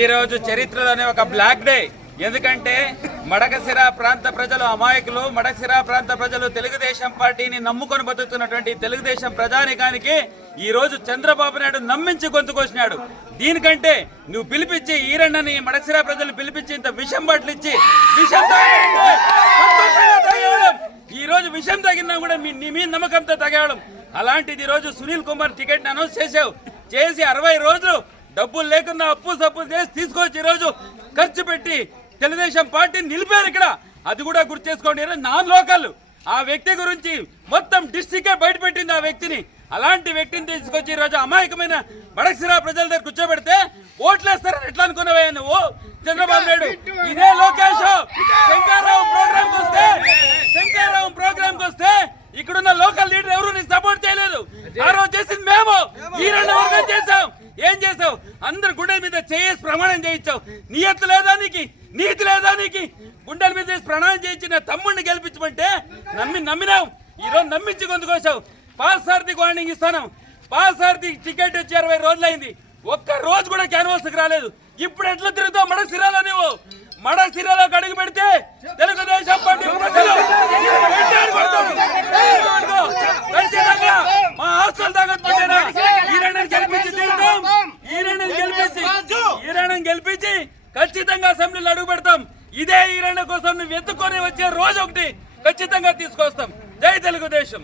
ఈ రోజు చరిత్రలోనే ఒక బ్లాక్ డే. ఎందుకంటే మడకశిర ప్రాంత ప్రజలు అమాయకులు. మడకశిర ప్రాంత ప్రజలు తెలుగుదేశం పార్టీని నమ్ముకొని బతుకుతున్నటువంటి తెలుగుదేశం ప్రజానికానికి ఈ రోజు చంద్రబాబు నాయుడు నమ్మించి గొంతుకొచ్చినాడు. దీనికంటే నువ్వు పిలిపించి ఈరన్నని మడకశిర ప్రజలు పిలిపించి ఇంత విషం బట్టలు ఇచ్చి విషం ఈ రోజు విషం తగినా కూడా మీ నమ్మకంతో తగేవడం. అలాంటిది ఈ రోజు సునీల్ కుమార్ టికెట్ అనౌన్స్ చేసి 60 రోజులు డబ్బులు లేకుండా అప్పు సప్పు చేసి తీసుకొచ్చి ఈ రోజు ఖర్చు పెట్టి తెలుగుదేశం పార్టీని నిలిపారు ఇక్కడ. అది కూడా గుర్తు చేసుకోండి. నాన్ లోకల్ ఆ వ్యక్తి గురించి మొత్తం డిస్ట్రిక్టే బయటపెట్టింది ఆ వ్యక్తిని. అలాంటి వ్యక్తిని తీసుకొచ్చి ఈరోజు అమాయకమైన మడకశిర ప్రజల దగ్గర కూర్చోబెడితే ఓట్లేస్తారని ఎట్లా అనుకున్నావే నువ్వు చంద్రబాబు నాయుడు? ఇదే లోకేష్ శంకర్రావు ప్రోగ్రామ్ వస్తే ఇక్కడున్న లోకల్ లీడర్ ఎవరు నీకు సపోర్ట్ చేయలేదు. ఆ రోజు చేసింది మేము. ఈ 2 వర్గం చేసాం. ఏం చేసావు? అందరు గుండెల మీద చేసి ప్రమాణం చేయించావు. నీతి లేదా నీకు? గుండెల మీద చేసి ప్రమాణం చేయించిన తమ్ముడిని గెలిపించమంటే నమ్మినావు. ఈరోజు నమ్మించి గొంతుకోసావు. పాసారథి వార్నింగ్ ఇస్తాను. పాసారథి టికెట్ వచ్చి 60 రోజులైంది. ఒక్క రోజు కూడా క్యాన్వాస్కి రాలేదు. ఇప్పుడు ఎట్లా తిరుగుతావు మడకశిరలో? నువ్వు మడకశిరలో అడుగు పెడితే తెలుగుదేశం పార్టీ మా హాస్టల్ గెలిపించి ఖచ్చితంగా అసెంబ్లీలో అడుగు పెడతాం. ఇదే ఈరన్న కోసం నువ్వు ఎత్తుకొని వచ్చే రోజు ఒకటి ఖచ్చితంగా తీసుకొస్తాం. జై తెలుగుదేశం.